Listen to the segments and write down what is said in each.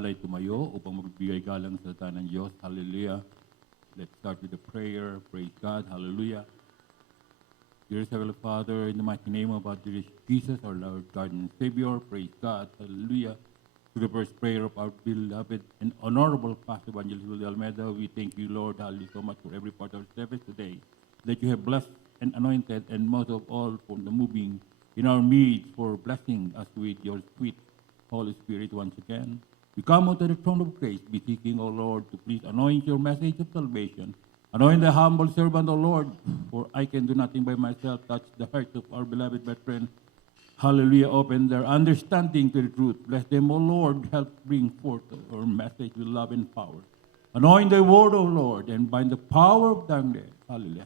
minamahal ay tumayo upang magbigay galang sa salita ng Diyos. Hallelujah. Let's start with the prayer. Praise God. Hallelujah. Dear Heavenly Father, in the mighty name of our dear Jesus, our Lord, God, and Savior, praise God. Hallelujah. To the first prayer of our beloved and honorable Pastor Evangelist Willie Almeida, we thank you, Lord, hallelujah, so much for every part of our service today, that you have blessed and anointed, and most of all, for the moving in our midst, for blessing us with your sweet Holy Spirit once again. We come unto the throne of grace, beseeching, O Lord, to please anoint your message of salvation. Anoint the humble servant, O Lord, for I can do nothing by myself. Touch the hearts of our beloved brethren. Hallelujah. Open their understanding to the truth. Bless them, O Lord. Help bring forth our message with love and power. Anoint the word, O Lord, and bind the power of darkness. Hallelujah.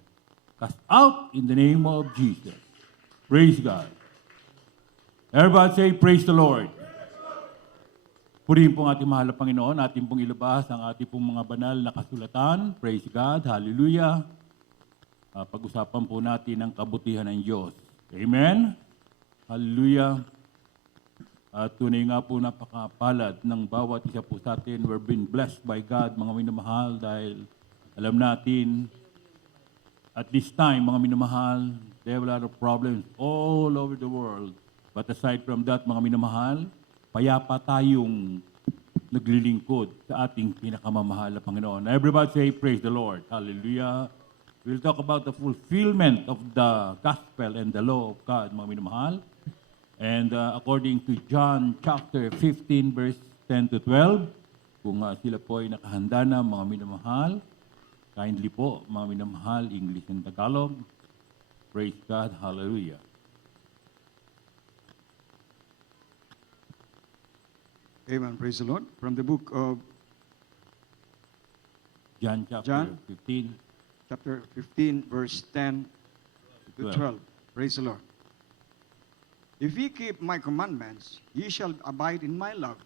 Cast out in the name of Jesus. Praise God. Everybody say, praise the Lord. Purihin pong ating mahal na Panginoon, ating pong ilabas ang ating pong mga banal na kasulatan. Praise God. Hallelujah. Pag-usapan po natin ang kabutihan ng Diyos. Amen. Hallelujah. Tunay nga po napakapalad ng bawat isa po sa atin. We're being blessed by God, mga minamahal, dahil alam natin, at this time, mga minamahal, they have a lot of problems all over the world. But aside from that, mga minamahal, payapa tayong naglilingkod sa ating pinakamamahal na Panginoon. Everybody say, praise the Lord. Hallelujah. We'll talk about the fulfillment of the gospel and the law of God, mga minamahal. And according to John chapter 15, verse 10 to 12, kung sila po ay nakahanda na, mga minamahal, kindly po, mga minamahal, English and Tagalog. Praise God. Hallelujah. Amen. Praise the Lord. From the book of John chapter 15. Chapter 15, verse 10 to 12. Praise the Lord. If ye keep my commandments, ye shall abide in my love,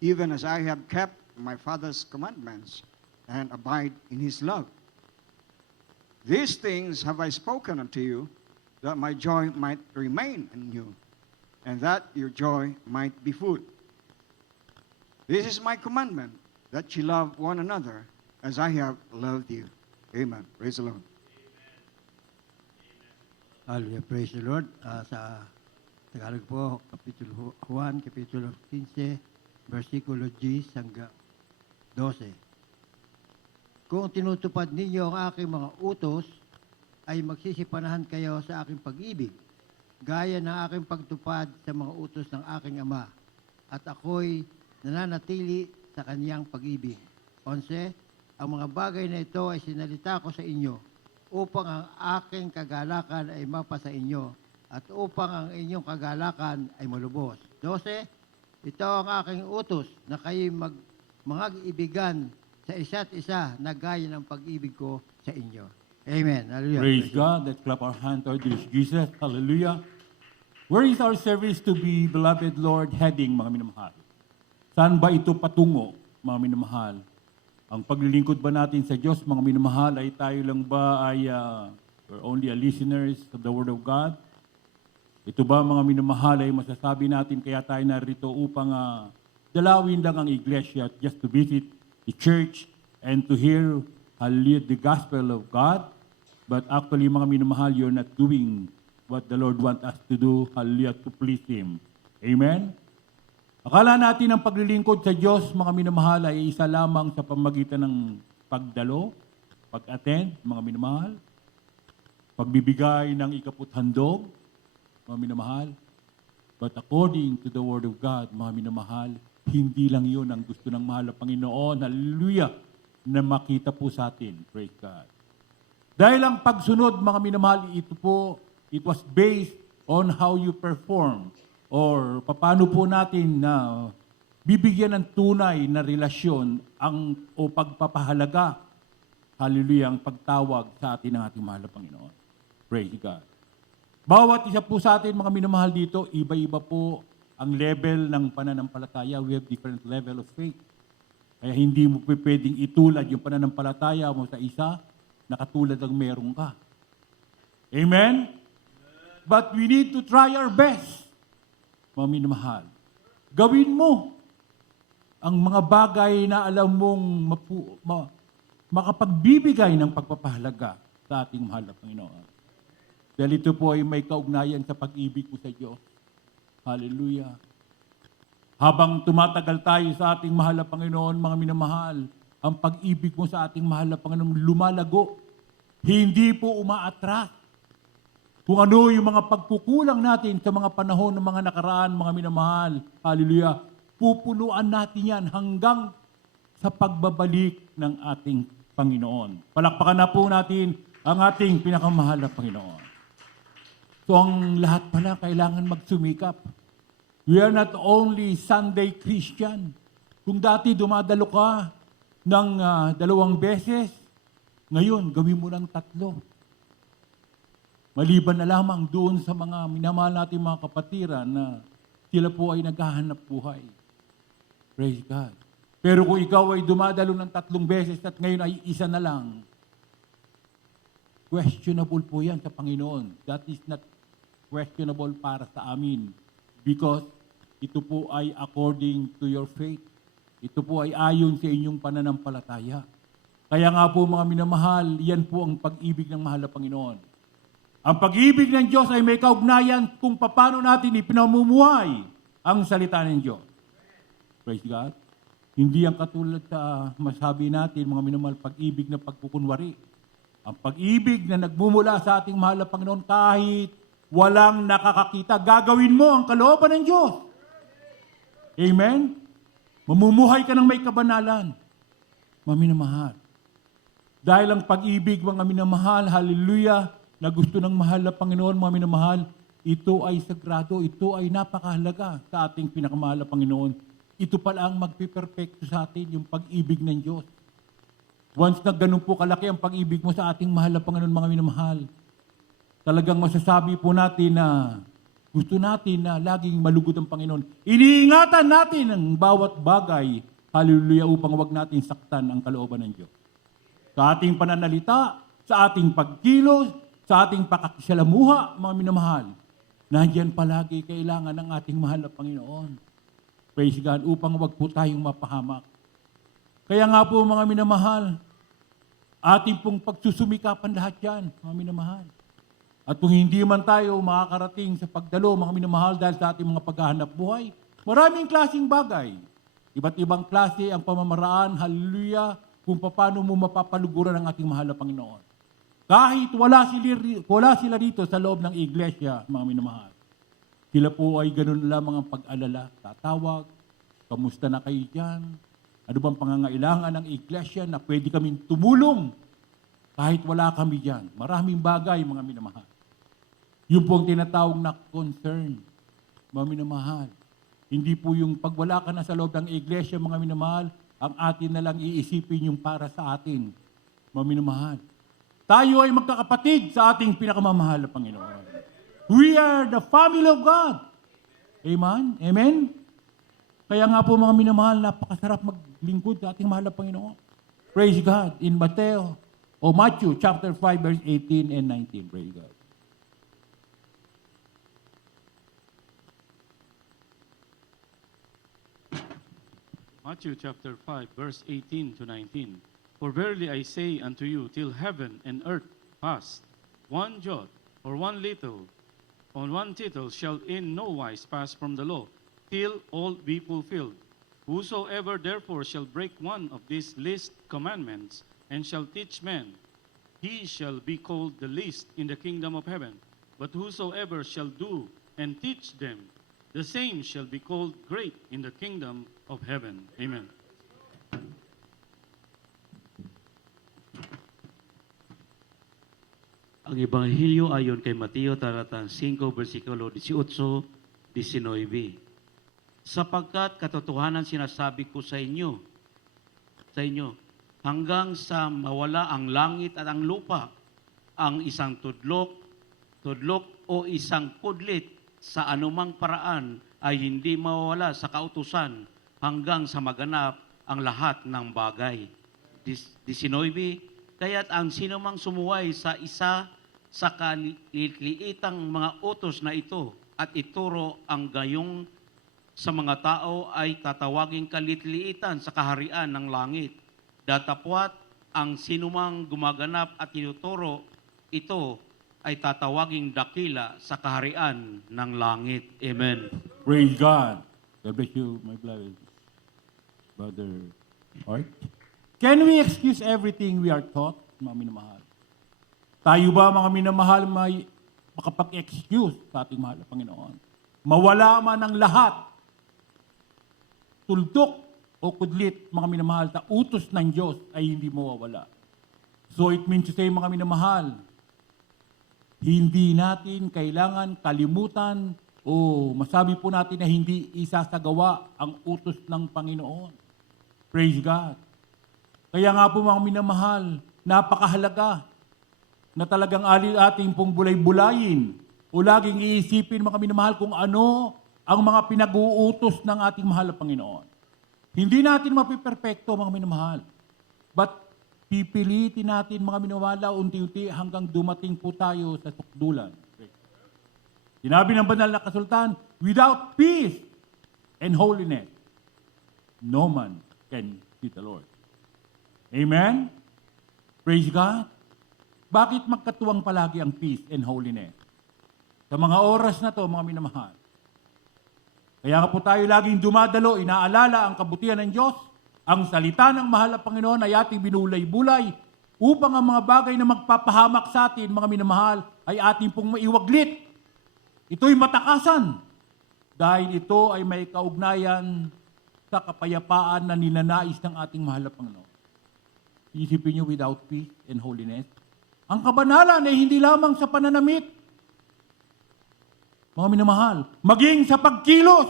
even as I have kept my Father's commandments, and abide in his love. These things have I spoken unto you, that my joy might remain in you, and that your joy might be full. This is my commandment, that ye love one another as I have loved you. Amen. Praise the Lord. Hallelujah. Praise the Lord. Sa Tagalog po, Kapitulo Juan, Kapitulo 15, versikulo 10 hanggang 12. Kung tinutupad ninyo ang aking mga utos, ay magsisipanahan kayo sa aking pag-ibig, gaya ng aking pagtupad sa mga utos ng aking Ama, at ako'y nananatili sa kaniyang pag-ibig. 11, ang mga bagay na ito ay sinalita ko sa inyo upang ang aking kagalakan ay mapasa inyo at upang ang inyong kagalakan ay malubos. 12, ito ang aking utos na kayo'y mag-ibigan sa isa't isa na gaya ng pag-ibig ko sa inyo. Amen. Hallelujah. Praise God. Let's clap our hands to Jesus. Hallelujah. Where is our service to be, beloved Lord, heading, mga minamahal? Saan ba ito patungo, mga minamahal? Ang paglilingkod ba natin sa Diyos, mga minamahal, ay tayo lang ba ay we're only a listeners of the Word of God? Ito ba, mga minamahal, ay masasabi natin kaya tayo narito upang dalawin lang ang iglesia, just to visit the church and to hear the gospel of God? But actually, mga minamahal, you're not doing what the Lord wants us to do, hallelujah, to please Him. Amen? Akala natin ang paglilingkod sa Diyos, mga minamahal, ay isa lamang sa pamagitan ng pagdalo, pag-attend, mga minamahal, pagbibigay ng ikaputhandog, mga minamahal. But according to the Word of God, mga minamahal, hindi lang yun ang gusto ng mahal na Panginoon, hallelujah, na makita po sa atin. Praise God. Dahil ang pagsunod, mga minamahal, ito po, it was based on how you perform or paano po natin na bibigyan ng tunay na relasyon o pagpapahalaga, hallelujah, ang pagtawag sa atin ng ating mahal na Panginoon. Praise God. Bawat isa po sa atin, mga minamahal dito, iba-iba po ang level ng pananampalataya. We have different level of faith. Kaya hindi mo pwedeng itulad yung pananampalataya mo sa isa na katulad ng meron ka. Amen? But we need to try our best, mga minamahal. Gawin mo ang mga bagay na alam mong makapagbibigay ng pagpapahalaga sa ating mahal na Panginoon. Dahil ito po ay may kaugnayan sa pag-ibig mo sa Diyos. Hallelujah. Habang tumatagal tayo sa ating mahal na Panginoon, mga minamahal, ang pag-ibig mo sa ating mahal na Panginoon lumalago. Hindi po umaatras. Kung ano yung mga pagkukulang natin sa mga panahon ng mga nakaraan, mga minamahal, hallelujah, pupunuan natin yan hanggang sa pagbabalik ng ating Panginoon. Palakpakan na po natin ang ating pinakamahal na Panginoon. So ang lahat pala kailangan magsumikap. We are not only Sunday Christian. Kung dati dumadalo ka ng 2 beses, ngayon gawin mo ng 3. Maliban na lamang doon sa mga minamahal natin mga kapatiran na sila po ay naghahanap buhay. Praise God. Pero kung ikaw ay dumadalo ng 3 beses at ngayon ay isa na lang, questionable po yan sa Panginoon. That is not questionable para sa amin because ito po ay according to your faith. Ito po ay ayon sa inyong pananampalataya. Kaya nga po mga minamahal, yan po ang pag-ibig ng mahal na Panginoon. Ang pag-ibig ng Diyos ay may kaugnayan kung paano natin ipinamumuhay ang salita ng Diyos. Praise God. Hindi ang katulad sa masabi natin, mga minamahal, pag-ibig na pagkukunwari. Ang pag-ibig na nagmumula sa ating mahal na Panginoon kahit walang nakakakita, gagawin mo ang kalooban ng Diyos. Amen? Mamumuhay ka ng may kabanalan. Mga minamahal. Dahil ang pag-ibig, mga minamahal, hallelujah, na gusto ng mahal na Panginoon, mga minamahal, ito ay sagrado, ito ay napakahalaga sa ating pinakamahal na Panginoon. Ito pala ang magpiperfecto sa atin, yung pag-ibig ng Diyos. Once na ganun po kalaki ang pag-ibig mo sa ating mahal na Panginoon, mga minamahal, talagang masasabi po natin na gusto natin na laging malugod ang Panginoon. Iniingatan natin ang bawat bagay, hallelujah, upang wag natin saktan ang kalooban ng Diyos. Sa ating pananalita, sa ating pagkilos, sa ating pakakisalamuha, mga minamahal, nandiyan palagi kailangan ng ating mahal na Panginoon. Praise God, upang wag po tayong mapahamak. Kaya nga po mga minamahal, ating pong pagsusumikapan lahat yan, mga minamahal. At kung hindi man tayo makakarating sa pagdalo, mga minamahal, dahil sa ating mga paghahanap buhay, maraming klaseng bagay. Iba't ibang klase ang pamamaraan, hallelujah, kung paano mo mapapaluguran ang ating mahal na Panginoon. Kahit wala sila dito sa loob ng iglesia, mga minamahal. Sila po ay ganun lamang ang pag-alala, tatawag, kamusta na kayo dyan? Ano bang pangangailangan ng iglesia na pwede kaming tumulong kahit wala kami dyan? Maraming bagay, mga minamahal. Yun po ang tinatawag na concern, mga minamahal. Hindi po yung pag wala ka na sa loob ng iglesia, mga minamahal, ang atin na lang iisipin yung para sa atin, mga minamahal. Tayo ay magkakapatid sa ating pinakamamahal na Panginoon. We are the family of God. Amen? Amen? Kaya nga po mga minamahal, napakasarap maglingkod sa ating mahal na Panginoon. Praise God. In Matthew chapter 5 verse 18 and 19. Praise God. Matthew chapter 5 verse 18 to 19. For verily I say unto you, till heaven and earth pass, one jot or one little, on one tittle shall in no wise pass from the law, till all be fulfilled. Whosoever therefore shall break one of these least commandments, and shall teach men, he shall be called the least in the kingdom of heaven. But whosoever shall do and teach them, the same shall be called great in the kingdom of heaven. Amen. Ang Ebanghelyo ayon kay Mateo talatang 5 versikulo 18-19. Sapagkat katotohanan sinasabi ko sa inyo, hanggang sa mawala ang langit at ang lupa, ang isang tudlok o isang kudlit sa anumang paraan ay hindi mawawala sa kautusan hanggang sa maganap ang lahat ng bagay. 19. Kaya't ang sinumang sumuway sa isa sa kaliliitang mga utos na ito at ituro ang gayong sa mga tao ay tatawaging kalitliitan sa kaharian ng langit. Datapwat ang sinumang gumaganap at tinuturo ito ay tatawaging dakila sa kaharian ng langit. Amen. Praise God. God bless you, my beloved brother Art. Can we excuse everything we are taught, mga minamahal? Tayo ba, mga minamahal, may makapag-excuse sa ating mahal na Panginoon? Mawala man ang lahat, tuldok o kudlit, mga minamahal, sa utos ng Diyos ay hindi mawawala. So it means to say, mga minamahal, hindi natin kailangan kalimutan o masabi po natin na hindi isasagawa ang utos ng Panginoon. Praise God. Kaya nga po, mga minamahal, napakahalaga na talagang ating pong bulay-bulayin o laging iisipin, mga minamahal, kung ano ang mga pinag-uutos ng ating mahal na Panginoon. Hindi natin mapiperfecto, mga minamahal. But pipilitin natin, mga minamahal, unti-unti hanggang dumating po tayo sa tukdulan. Sinabi ng banal na kasultan, without peace and holiness, no man can see the Lord. Amen? Praise God. Bakit magkatuwang palagi ang peace and holiness? Sa mga oras na to, mga minamahal. Kaya nga po tayo laging dumadalo, inaalala ang kabutihan ng Diyos, ang salita ng mahal na Panginoon ay ating binulay-bulay upang ang mga bagay na magpapahamak sa atin, mga minamahal, ay ating pong maiwaglit. Ito'y matakasan dahil ito ay may kaugnayan sa kapayapaan na ninanais ng ating mahal na Panginoon. Isipin niyo, without peace and holiness, ang kabanalan ay hindi lamang sa pananamit, mga minamahal, maging sa pagkilos,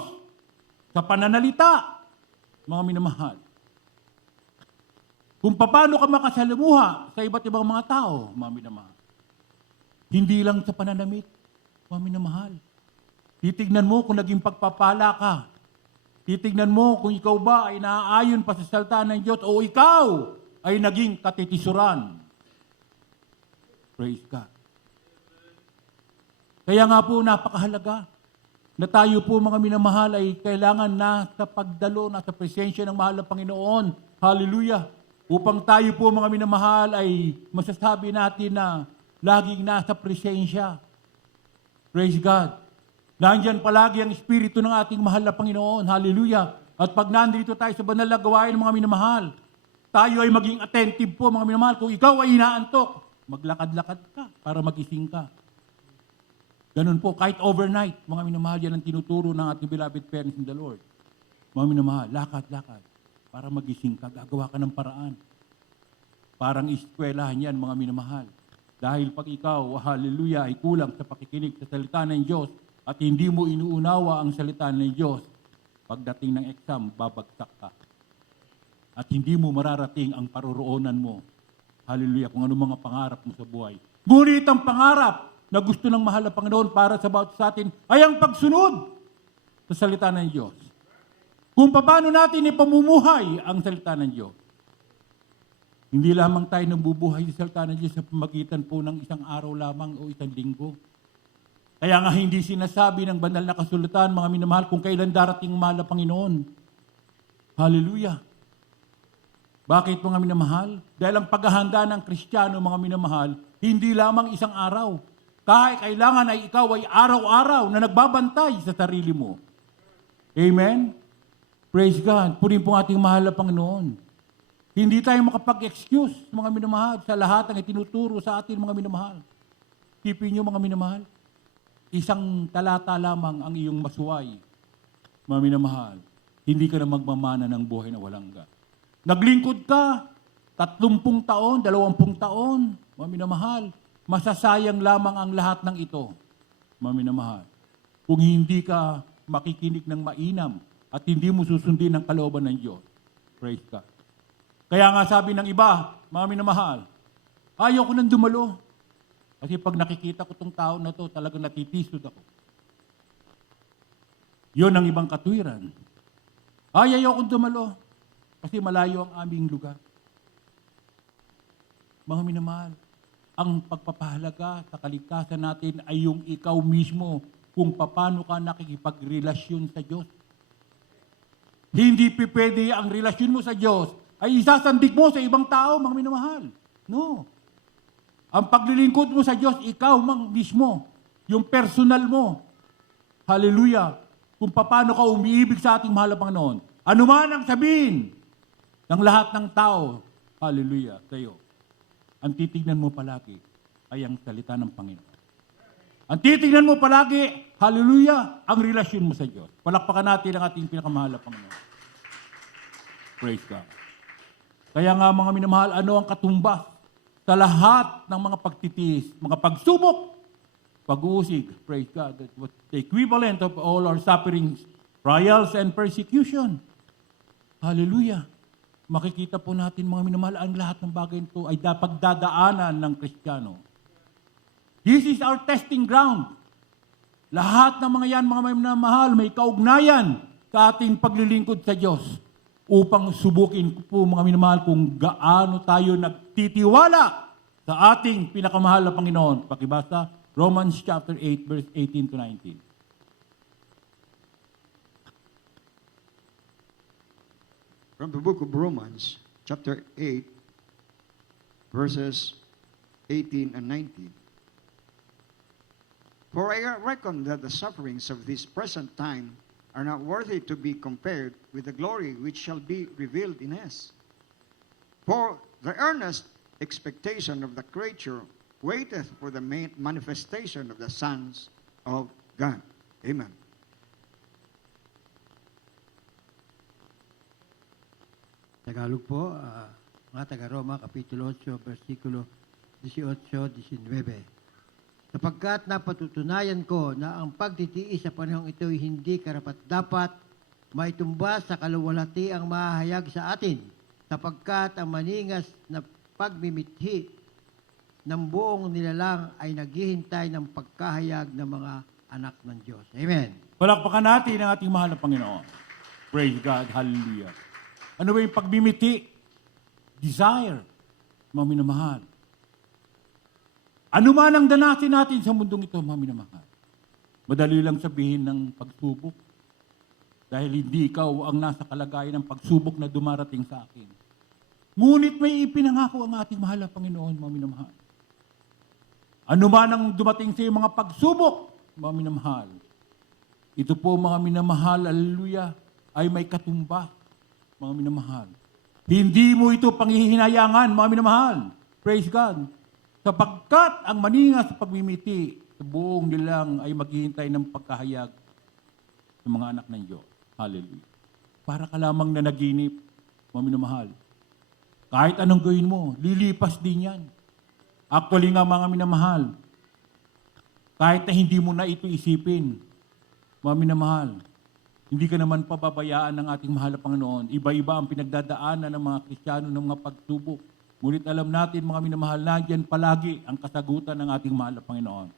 sa pananalita, mga minamahal. Kung paano ka makasalamuha sa iba't ibang mga tao, mga minamahal. Hindi lang sa pananamit, mga minamahal. Titignan mo kung naging pagpapala ka. Titignan mo kung ikaw ba ay naaayon pa sa salita ng Diyos o ikaw ay naging katitisuran. Praise God. Kaya nga po napakahalaga na tayo po, mga minamahal, ay kailangan na sa pagdalo, na sa presensya ng mahal na Panginoon. Hallelujah. Upang tayo po, mga minamahal, ay masasabi natin na laging nasa presensya. Praise God. Nandyan palagi ang Espiritu ng ating mahal na Panginoon. Hallelujah. At pag nandito tayo sa banal na gawain ng mga minamahal, tayo ay maging attentive po, mga minamahal. Kung ikaw ay inaantok, maglakad-lakad ka para magising ka. Ganun po, kahit overnight, mga minamahal, yan ang tinuturo ng ating beloved parents in the Lord. Mga minamahal, lakad-lakad para magising ka. Gagawa ka ng paraan. Parang eskwelahan yan, mga minamahal. Dahil pag ikaw, hallelujah, ay kulang sa pakikinig sa salita ng Diyos at hindi mo inuunawa ang salita ng Diyos, pagdating ng exam, babagsak ka. At hindi mo mararating ang paroroonan mo. Hallelujah, kung ano mga pangarap mo sa buhay. Ngunit ang pangarap na gusto ng mahal na Panginoon para sa bawat sa atin ay ang pagsunod sa salita ng Diyos. Kung paano natin ipamumuhay ang salita ng Diyos. Hindi lamang tayo nabubuhay sa salita ng Diyos sa pamagitan po ng isang araw lamang o isang linggo. Kaya nga hindi sinasabi ng banal na kasulatan, mga minamahal, kung kailan darating mahal na Panginoon. Hallelujah. Bakit, mga minamahal? Dahil ang paghahanda ng Kristiyano, mga minamahal, hindi lamang isang araw. Kahit kailangan ay ikaw ay araw-araw na nagbabantay sa sarili mo. Amen? Praise God. Purihin po ating mahal na Panginoon. Hindi tayo makapag-excuse, mga minamahal, sa lahat ng itinuturo sa atin, mga minamahal. Tipin nyo, mga minamahal, isang talata lamang ang iyong masuway, mga minamahal. Hindi ka na magmamana ng buhay na walang ga. Naglingkod ka, 30 taon, 20 taon, mga minamahal, masasayang lamang ang lahat ng ito, mga minamahal. Kung hindi ka makikinig ng mainam at hindi mo susundin ang kalooban ng Diyos. Praise God. Kaya nga sabi ng iba, mga minamahal, ayaw ko nang dumalo. Kasi pag nakikita ko itong tao na to, talagang natitisod ako. Yun ang ibang katwiran. Ayaw kong dumalo. Kasi malayo ang aming lugar. Mga minamahal, ang pagpapahalaga sa kaligtasan natin ay yung ikaw mismo kung paano ka nakikipagrelasyon sa Diyos. Hindi pwede ang relasyon mo sa Diyos ay isasandig mo sa ibang tao, mga minamahal. No. Ang paglilingkod mo sa Diyos, ikaw mismo, yung personal mo. Hallelujah. Kung paano ka umiibig sa ating mahal na Panginoon. Ano man ang sabihin ng lahat ng tao, hallelujah, sa iyo. Ang titignan mo palagi ay ang salita ng Panginoon. Ang titignan mo palagi, hallelujah, ang relasyon mo sa Diyos. Palakpakan natin ang ating pinakamahal na Panginoon. Praise God. Kaya nga mga minamahal, ano ang katumbas sa lahat ng mga pagtitiis, mga pagsubok, pag-uusig, praise God, that was the equivalent of all our sufferings, trials, and persecution. Hallelujah. Makikita po natin mga minamahal, ang lahat ng bagay nito ay dapat dadaanan ng Kristiyano. This is our testing ground. Lahat ng mga yan, mga minamahal, may kaugnayan sa ating paglilingkod sa Diyos upang subukin po mga minamahal kung gaano tayo nagtitiwala sa ating pinakamahal na Panginoon. Pakibasa, Romans chapter 8, verse 18 to 19. From the book of Romans, chapter 8, verses 18 and 19. For I reckon that the sufferings of this present time are not worthy to be compared with the glory which shall be revealed in us. For the earnest expectation of the creature waiteth for the manifestation of the sons of God. Amen. Tagalog po, mga taga-Roma, Kapitulo 8, versikulo 18-19. Sapagkat napatutunayan ko na ang pagtitiis sa panahong ito ay hindi karapat-dapat maitumba sa kaluwalhati ang mahahayag sa atin, sapagkat ang maningas na pagmimithi ng buong nilalang ay naghihintay ng pagkahayag ng mga anak ng Diyos. Amen. Palakpakan natin ang ating mahal na Panginoon. Praise God. Hallelujah. Ano ba yung pagbimiti? Desire. Mga minamahal. Ano man ang danasin natin sa mundong ito, mga minamahal. Madali lang sabihin ng pagsubok. Dahil hindi ikaw ang nasa kalagayan ng pagsubok na dumarating sa akin. Ngunit may ipinangako ang ating mahal na Panginoon, mga minamahal. Ano man ang dumating sa iyong mga pagsubok, mga minamahal. Ito po, mga minamahal, hallelujah, ay may katumbas, mga minamahal. Hindi mo ito panghihinayangan, mga minamahal. Praise God. Sapagkat ang maningas sa pagmimiti sa buong nilang ay maghihintay ng pagkahayag ng mga anak ng Diyos. Hallelujah. Para ka lamang na naginip, mga minamahal. Kahit anong gawin mo, lilipas din yan. Actually nga mga minamahal, kahit na hindi mo na ito isipin, mga minamahal, hindi ka naman pababayaan ng ating mahal na Panginoon. Iba-iba ang pinagdadaanan ng mga Kristiyano ng mga pagsubok. Ngunit alam natin, mga minamahal, nandiyan palagi ang kasagutan ng ating mahal na Panginoon.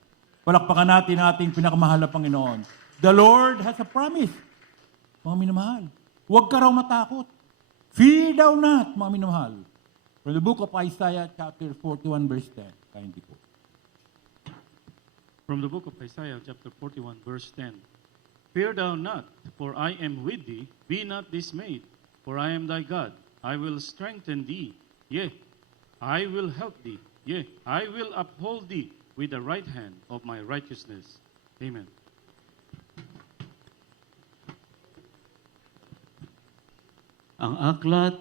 Palakpakan natin ang ating pinakamahal na Panginoon. The Lord has a promise. Mga minamahal, huwag ka raw matakot. Fear thou not, mga minamahal. From the book of Isaiah, chapter 41, verse 10. Kindly po. From the book of Isaiah, chapter 41, verse 10. Fear thou not, for I am with thee. Be not dismayed, for I am thy God. I will strengthen thee. Yea, I will help thee. Yea, I will uphold thee with the right hand of my righteousness. Amen. Ang aklat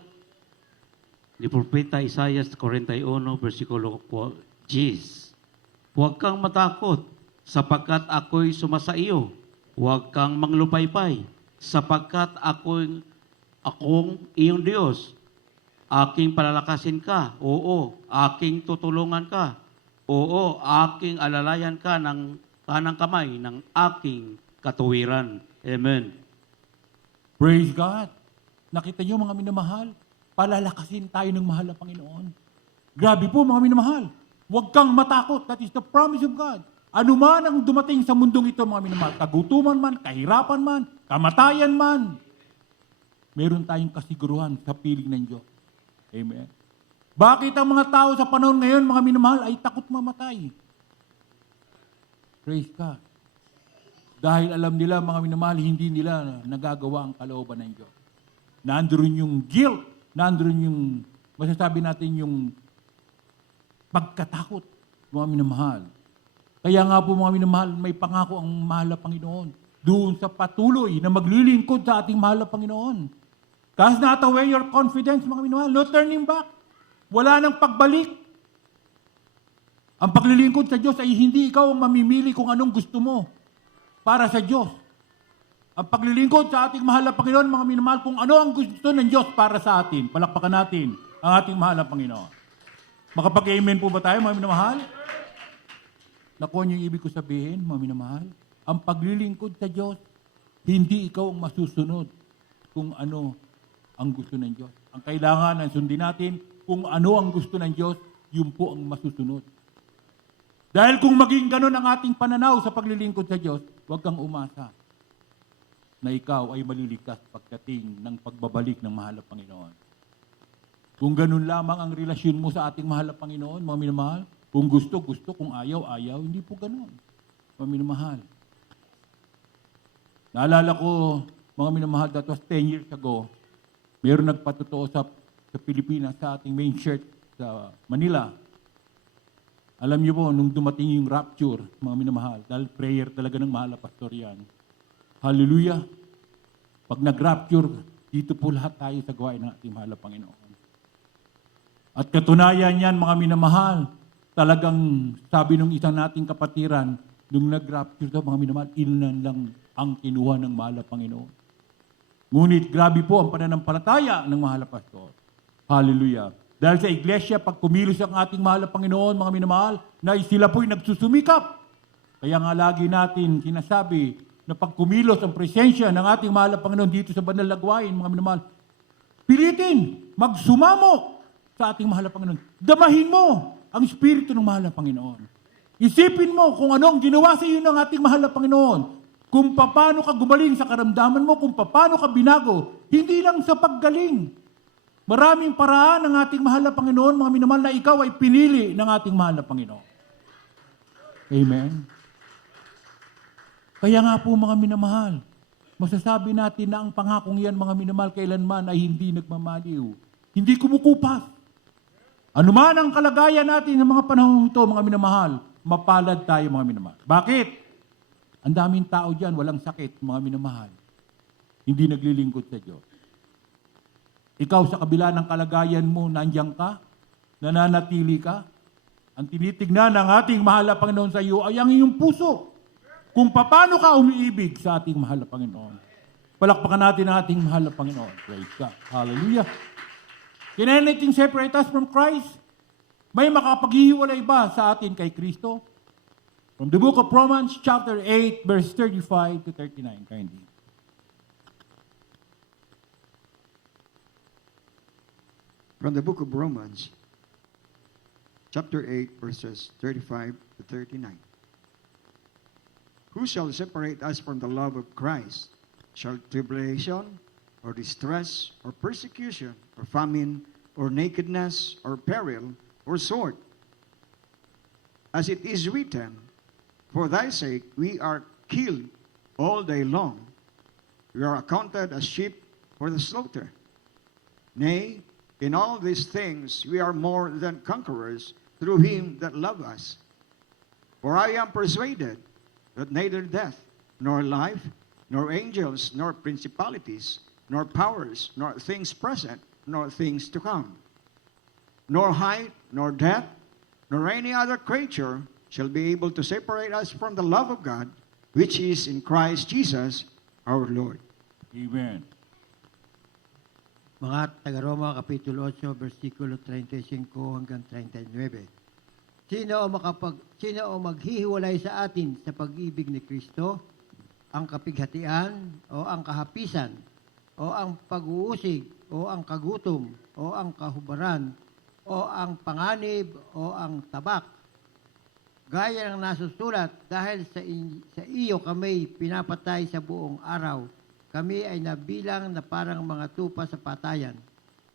ni Propeta Isaiah 41, versikulo 10. Huwag kang matakot, sapagkat ako'y sumasa iyo. Huwag kang manglupaypay, sapagkat akong iyong Diyos. Aking palalakasin ka. Oo, aking tutulungan ka. Oo, aking alalayan ka ng kanang kamay ng aking katuwiran. Amen. Praise God. Nakita niyo mga minamahal, palalakasin tayo ng mahal na Panginoon. Grabe po mga minamahal. Huwag kang matakot. That is the promise of God. Ano man ang dumating sa mundong ito mga minamahal, kagutuman man, kahirapan man, kamatayan man, meron tayong kasiguruhan sa piling ng Diyos. Amen. Bakit ang mga tao sa panahon ngayon, mga minamahal, ay takot mamatay? Praise God. Dahil alam nila, mga minamahal, hindi nila nagagawa ang kalooban ng Diyos. Nandoon yung guilt, nandoon yung, masasabi natin yung pagkatakot, mga minamahal. Kaya nga po mga minamahal, may pangako ang mahal na Panginoon doon sa patuloy na maglilingkod sa ating mahal na Panginoon. Cast not away your confidence, mga minamahal. No turning back. Wala nang pagbalik. Ang paglilingkod sa Diyos ay hindi ikaw ang mamimili kung anong gusto mo para sa Diyos. Ang paglilingkod sa ating mahal na Panginoon, mga minamahal, kung ano ang gusto ng Diyos para sa atin. Palakpakan natin ang ating mahal na Panginoon. Makapag-amen po ba tayo, mga minamahal? Nakuha niyo yung ibig ko sabihin, mga minamahal? Ang paglilingkod sa Diyos, hindi ikaw ang masusunod kung ano ang gusto ng Diyos. Ang kailangan ang sundin natin, kung ano ang gusto ng Diyos, yun po ang masusunod. Dahil kung maging ganun ang ating pananaw sa paglilingkod sa Diyos, huwag kang umasa na ikaw ay maliligtas pagdating ng pagbabalik ng mahal na Panginoon. Kung ganun lamang ang relasyon mo sa ating mahal na Panginoon, mga minamahal, kung gusto, gusto, kung ayaw, ayaw, hindi po ganun, mga minamahal. Naalala ko, mga minamahal, that was 10 years ago, mayroon nagpatotoo sa Pilipinas, sa ating main church sa Manila. Alam niyo po, nung dumating yung rapture, mga minamahal, dahil prayer talaga ng mahal na pastor yan. Hallelujah! Pag nag-rapture, dito po lahat tayo sa gawain ng ating mahal na Panginoon. At katunayan yan, mga minamahal, talagang sabi nung isang nating kapatiran, nung nag-rapture daw, mga minamahal, ilan lang ang kinuha ng mahal na Panginoon. Ngunit grabe po ang pananampalataya ng mahal na pastor. Hallelujah! Dahil sa iglesia, pag kumilos ang ating mahal na Panginoon, mga minamahal, na sila po'y nagsusumikap. Kaya nga lagi natin sinasabi na pag kumilos ang presensya ng ating mahal na Panginoon dito sa banal na gawain, mga minamahal, pilitin, magsumamo sa ating mahal na Panginoon. Damahin mo ang Espiritu ng mahal na Panginoon. Isipin mo kung ano ang ginawa sa iyo ng ating mahal na Panginoon. Kung paano ka gumaling sa karamdaman mo, kung paano ka binago, hindi lang sa paggaling. Maraming paraan ng ating mahal na Panginoon, mga minamahal, na ikaw ay pinili ng ating mahal na Panginoon. Amen? Kaya nga po, mga minamahal, masasabi natin na ang pangakong yan, mga minamahal, kailanman ay hindi nagmamaliw. Hindi kumukupas. Ano man ang kalagayan natin ng mga panahon ito, mga minamahal, mapalad tayo, mga minamahal. Bakit? Ang daming tao dyan, walang sakit, mga minamahal. Hindi naglilingkod sa Diyos. Ikaw sa kabila ng kalagayan mo, nandiyan ka, nananatili ka. Ang tinitignan ng ating mahal na Panginoon sa iyo ay ang iyong puso. Kung paano ka umiibig sa ating mahal na Panginoon. Palakpakan natin ang ating mahal na Panginoon. Praise God. Hallelujah. Can anything separate us from Christ? May makapaghihiwalay ba sa atin kay Kristo? From the book of Romans, chapter 8, verse 35 to 39. Kindly. From the book of Romans, chapter 8, verses 35 to 39. Who shall separate us from the love of Christ? Shall tribulation, or distress, or persecution, or famine, or nakedness, or peril, or sword? As it is written, for thy sake we are killed all day long. We are accounted as sheep for the slaughter. Nay, in all these things we are more than conquerors through him that loved us. For I am persuaded that neither death, nor life, nor angels, nor principalities, nor powers, nor things present, nor things to come, nor height, nor depth, nor any other creature shall be able to separate us from the love of God, which is in Christ Jesus our Lord. Amen. Mga taga-Roma, Kapitulo 8, versikulo 35 hanggang 39. Sino o maghihiwalay sa atin sa pag-ibig ni Kristo? Ang kapighatian o ang kahapisan o ang pag-uusig o ang kagutom o ang kahubaran o ang panganib o ang tabak? Gaya ng nasusulat, dahil sa iyo kami pinapatay sa buong araw. Kami ay nabilang na parang mga tupa sa patayan.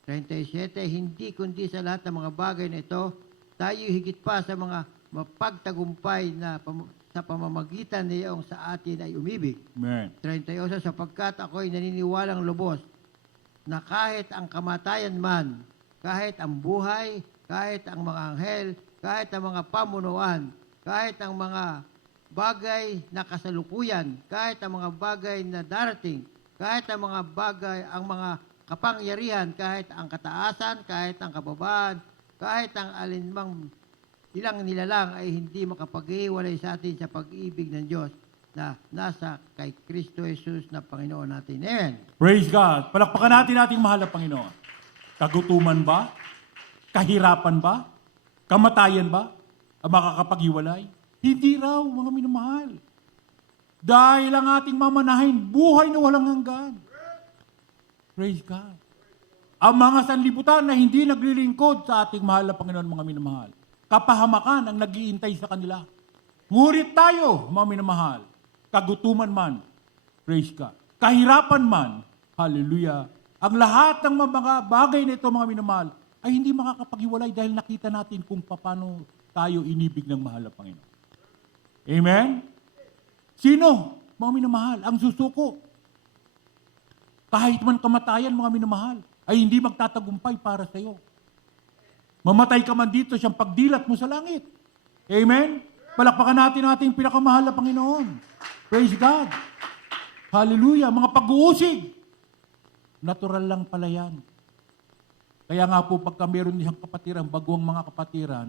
37, hindi kundi sa lahat ng mga bagay na ito, tayo higit pa sa mga mapagtagumpay na sa pamamagitan niyong sa atin ay umibig. Amen. 38, sapagkat ako'y naniniwalang lubos na kahit ang kamatayan man, kahit ang buhay, kahit ang mga anghel, kahit ang mga pamunuan, kahit ang mga bagay na kasalukuyan, kahit ang mga bagay na darating, kahit ang mga bagay, ang mga kapangyarihan, kahit ang kataasan, kahit ang kababaan, kahit ang alinmang ilang nilalang ay hindi makapaghiwalay sa atin sa pag-ibig ng Diyos na nasa kay Kristo Jesus na Panginoon natin. Amen. Praise God. Palakpakan natin ating mahal na Panginoon. Kagutuman ba? Kahirapan ba? Kamatayan ba? Ang makakapaghiwalay? Hindi raw, mga minamahal. Dahil ang ating mamanahin, buhay na walang hanggan. Praise God. Ang mga sanlibutan na hindi naglilingkod sa ating mahal na Panginoon, mga minamahal. Kapahamakan ang nag-iintay sa kanila. Ngunit tayo, mga minamahal, kagutuman man, praise God, kahirapan man, hallelujah, ang lahat ng mga bagay na ito, mga minamahal, ay hindi makakapaghiwalay dahil nakita natin kung paano tayo inibig ng mahal na Panginoon. Amen? Sino, mga minamahal, ang susuko? Kahit man kamatayan, mga minamahal, ay hindi magtatagumpay para sa iyo. Mamatay ka man dito, siyang pagdilat mo sa langit. Amen? Palakpakan natin ating pinakamahal na Panginoon. Praise God. Hallelujah. Mga pag-uusig. Natural lang pala yan. Kaya nga po, pagka meron niyang kapatiran, baguang mga kapatiran,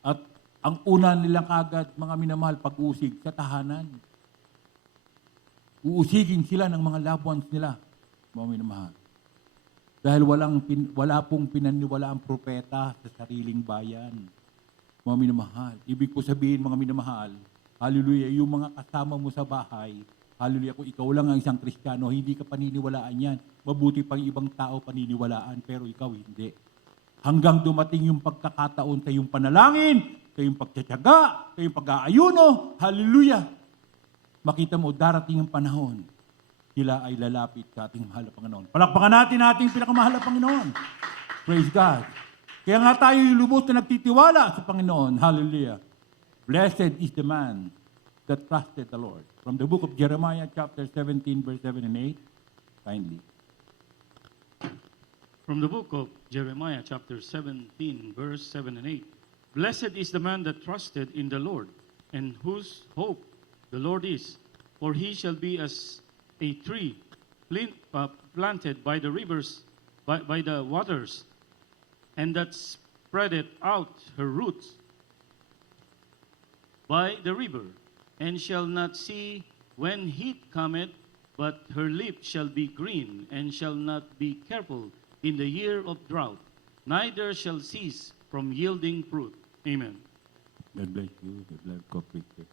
at ang una nilang kagad, mga minamahal, pag-uusig sa tahanan. Uusigin sila ng mga loved ones nila, mga minamahal. Dahil wala pong pinaniwala ang propeta sa sariling bayan. Mga minamahal. Ibig po sabihin, mga minamahal, hallelujah, yung mga kasama mo sa bahay, hallelujah, kung ikaw lang ang isang Kristiyano, hindi ka paniniwalaan yan. Mabuti pang ibang tao paniniwalaan, pero ikaw hindi. Hanggang dumating yung pagkakataon sa iyong panalangin, sa iyong pagtsatsaga, sa iyong pag-aayuno, hallelujah. Makita mo, darating ang panahon, sila ay lalapit sa ating mahal na Panginoon. Palakpakan natin ating pinakamahal na Panginoon. Praise God. Kaya nga tayo lubos na nagtitiwala sa Panginoon. Hallelujah. Blessed is the man that trusted the Lord. From the book of Jeremiah, chapter 17, verse 7 and 8. Kindly. From the book of Jeremiah, chapter 17, verse 7 and 8. Blessed is the man that trusted in the Lord, and whose hope the Lord is. For he shall be as a tree planted by the rivers, by the waters, and that spreadeth out her roots by the river, and shall not see when heat cometh, but her leaf shall be green, and shall not be careful in the year of drought, neither shall cease from yielding fruit. Amen. God bless you. God bless you.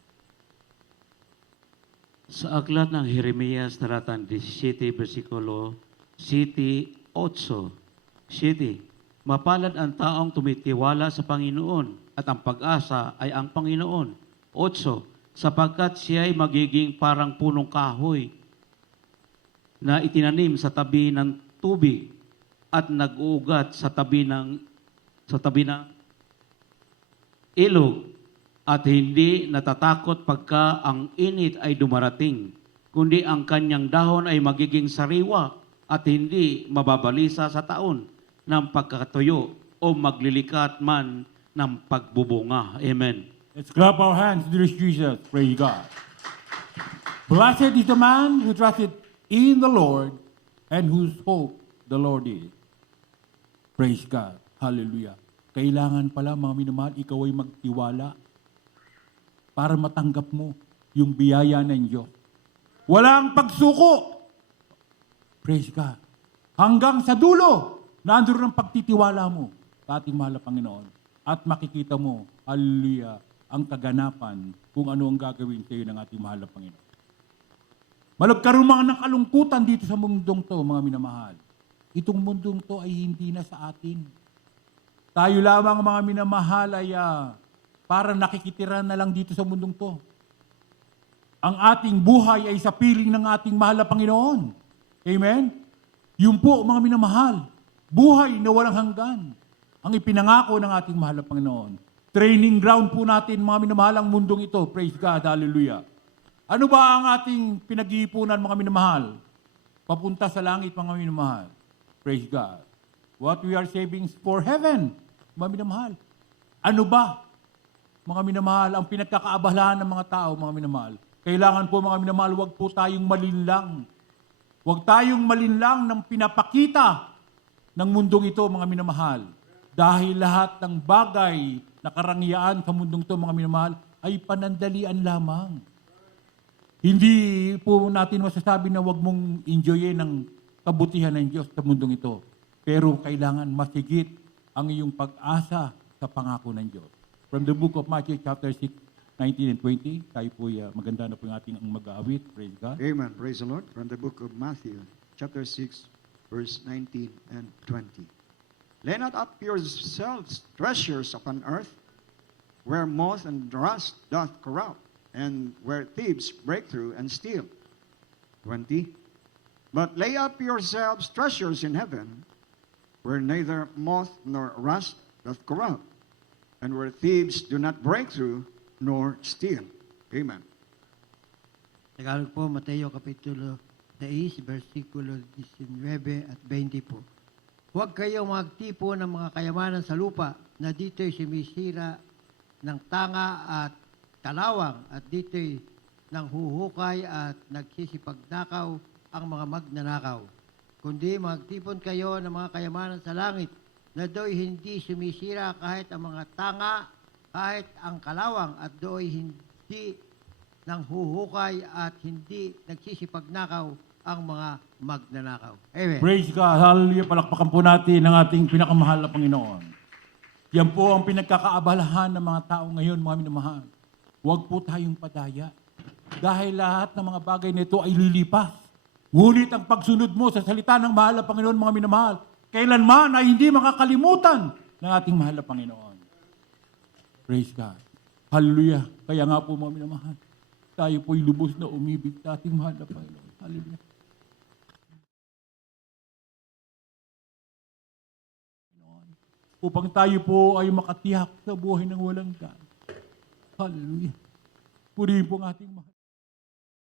Sa aklat ng Jeremias, talatan 17, versikulo 7, 8. Mapalad ang taong tumitiwala sa Panginoon at ang pag-asa ay ang Panginoon. 8. Sapagkat siya ay magiging parang punong kahoy na itinanim sa tabi ng tubig at nag-uugat sa tabi ng ilog at hindi natatakot pagka ang init ay dumarating, kundi ang kanyang dahon ay magiging sariwa at hindi mababalisa sa taon ng pagkatuyo o maglilikat man ng pagbubunga. Amen. Let's clap our hands to this Jesus. Praise God. Blessed is the man who trusted in the Lord and whose hope the Lord is. Praise God. Hallelujah. Kailangan pala, mga minamahal, ikaw ay magtiwala para matanggap mo yung biyaya ng Diyos. Walang pagsuko. Praise God. Hanggang sa dulo, nandoon ang pagtitiwala mo sa ating mahal na Panginoon. At makikita mo, hallelujah, ang kaganapan kung ano ang gagawin sa iyo ng ating mahal na Panginoon. Malagkaroon mga ng kalungkutan dito sa mundong to, mga minamahal. Itong mundong to ay hindi na sa atin. Tayo lamang, mga minamahal, ay para nakikitira na lang dito sa mundong to. Ang ating buhay ay sa piling ng ating mahal na Panginoon. Amen? Yun po, mga minamahal, buhay na walang hanggan. Ang ipinangako ng ating mahal na Panginoon. Training ground po natin, mga minamahal, ang mundong ito. Praise God, hallelujah. Ano ba ang ating pinag-iipunan, mga minamahal? Papunta sa langit, mga minamahal. Praise God. What we are saving is for heaven, mga minamahal. Ano ba, mga minamahal, ang pinagkakaabalahan ng mga tao, mga minamahal? Kailangan po, mga minamahal, wag po tayong malinlang. Huwag tayong malinlang ng pinapakita ng mundong ito, mga minamahal. Dahil lahat ng bagay na karangyaan sa mundong ito, mga minamahal, ay panandalian lamang. Hindi po natin masasabi na huwag mong enjoyin ang kabutihan ng Diyos sa mundong ito. Pero kailangan masigit ang iyong pag-asa sa pangako ng Diyos. From the book of Matthew chapter 6, 19 and 20, tayo po maganda na po yung ating mag-aawit. Praise God. Amen. Praise the Lord. From the book of Matthew, chapter 6, verse 19 and 20. Lay not up yourselves treasures upon earth, where moth and rust doth corrupt, and where thieves break through and steal. 20. But lay up yourselves treasures in heaven, where neither moth nor rust doth corrupt, and where thieves do not break through nor steal. Amen. Tagalog po, Mateo Kapitulo 6, versikulo 19 at 20 po. Huwag kayong magtipo ng mga kayamanan sa lupa na dito'y sumisira ng tanga at kalawang at dito'y nang huhukay at nagsisipagnakaw ang mga magnanakaw. Kundi magtipon kayo ng mga kayamanan sa langit na do'y hindi sumisira kahit ang mga tanga, kahit ang kalawang at do'y hindi nang huhukay at hindi nagsisipagnakaw ang mga magnanakaw. Amen. Praise God. Hallelujah. Palakpakan po natin ang ating pinakamahal na Panginoon. Yan po ang pinagkakaabalahan ng mga tao ngayon, mga minamahal. Huwag po tayong padaya. Dahil lahat ng mga bagay nito ay lilipas. Ngunit ang pagsunod mo sa salita ng mahal na Panginoon, mga minamahal, kailanman ay hindi makakalimutan ng ating mahal na Panginoon. Praise God. Hallelujah. Kaya nga po, mga minamahal, tayo po'y lubos na umibig sa ating mahal na Panginoon. Hallelujah. Upang tayo po ay makatiyak sa buhay ng walang gan. Hallelujah. Purihin po ang ating mahal.